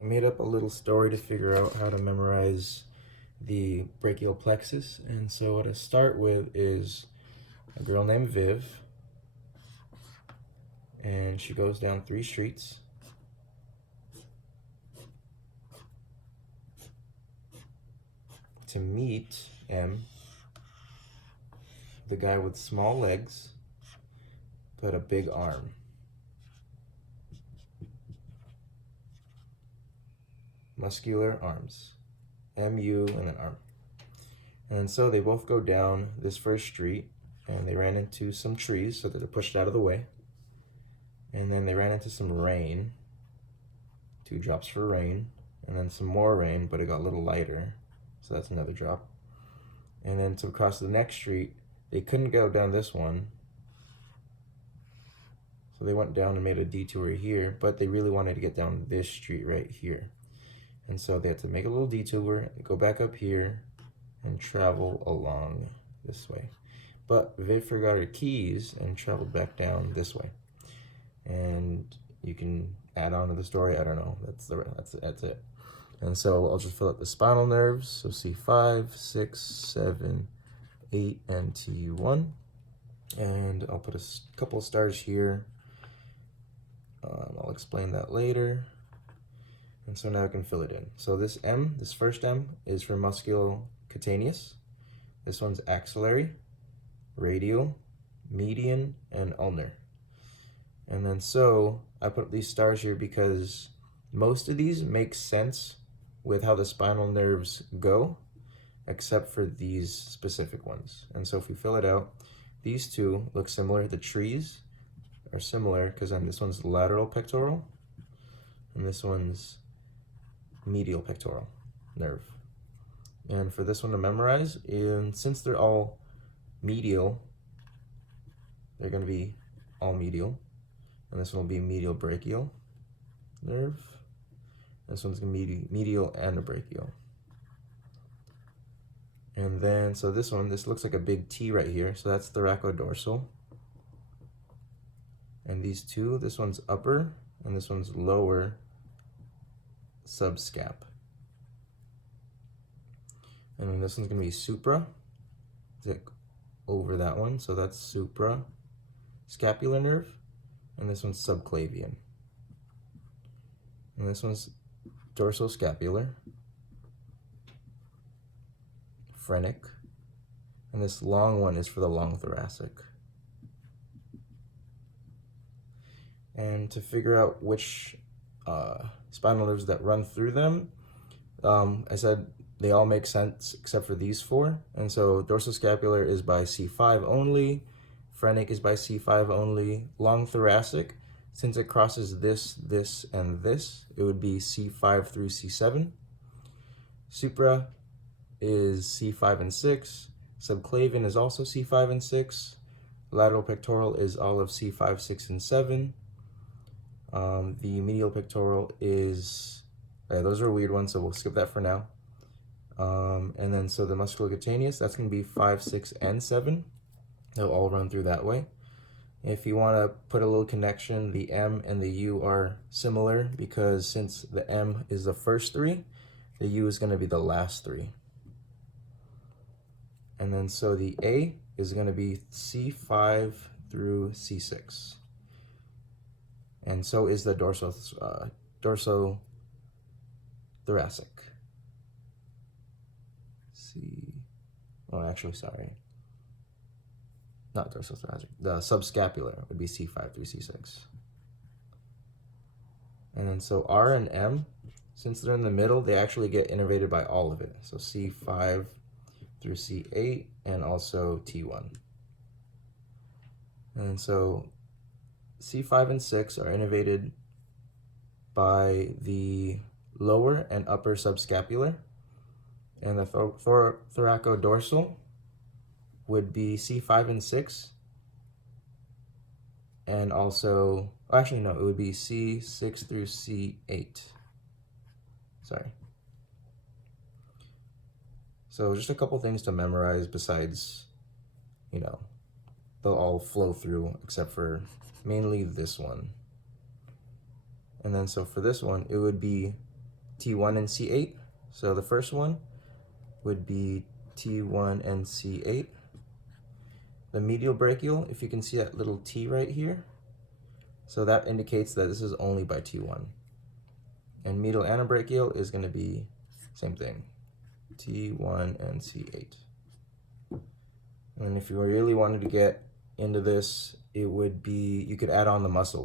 I made up a little story to figure out how to memorize the brachial plexus. And so what I start with is a girl named Viv, and she goes down 3 streets. To meet M, the guy with small legs but a big arm. Muscular arms. M-U and an arm. And so they both go down this first street, and they ran into some trees so that they're pushed out of the way. And then they ran into some rain, 2 drops for rain, and then some more rain, but it got a little lighter, so that's another drop. And then to cross the next street, they couldn't go down this one, so they went down and made a detour here, but they really wanted to get down this street right here. And so they had to make a little detour, go back up here, and travel along this way. But Viv forgot her keys and traveled back down this way. And you can add on to the story, I don't know, that's it. And so I'll just fill out the spinal nerves, so C5, 6, 7, 8, and T1. And I'll put a couple of stars here. I'll explain that later. And so now I can fill it in. So this M, this first M, is for musculocutaneous. This one's axillary, radial, median, and ulnar. And then so I put these stars here because most of these make sense with how the spinal nerves go, except for these specific ones. And so if we fill it out, these two look similar. The trees are similar because then this one's lateral pectoral and this one's medial pectoral nerve. And for this one to memorize, and since they're all medial, they're going to be all medial. And this one will be medial brachial nerve. This one's going to be medial and brachial. And then, so this one, this looks like a big T right here. So that's thoracodorsal. And these two, this one's upper and this one's lower subscap. And then this one's going to be supra. It's like over that one. So that's supra scapular nerve. And this one's subclavian. And this one's dorsoscapular, phrenic, and this long one is for the long thoracic. And to figure out which spinal nerves that run through them, I said they all make sense except for these 4. And so dorsoscapular is by C5 only, phrenic is by C5 only, long thoracic, since it crosses this, this, and this, it would be C5 through C7. Supra is C5 and 6. Subclavian is also C5 and 6. Lateral pectoral is all of C5, 6, and 7. The medial pectoral is, those are weird ones, so we'll skip that for now. And then so the musculocutaneous, that's going to be 5, 6, and 7. They'll all run through that way. If you want to put a little connection, the M and the U are similar because since the M is the first 3, the U is going to be the last 3. And then so the A is going to be C5 through C6. And so is the dorsothoracic. Not dorsothoracic. The subscapular would be C5 through C6. And then so R and M, since they're in the middle, they actually get innervated by all of it. So C5 through C8 and also T1. And so C5 and 6 are innervated by the lower and upper subscapular. And the thoracodorsal would be C5 and 6. And also, actually no, it would be C6 through C8. Sorry. So just a couple things to memorize besides, they'll all flow through except for mainly this one. And then so for this one, it would be T1 and C8. So the first one would be T1 and C8. The medial brachial, if you can see that little T right here, so that indicates that this is only by T1. And medial anabrachial is going to be same thing, T1 and C8. And if you really wanted to get into this, it would be, you could add on the muscle.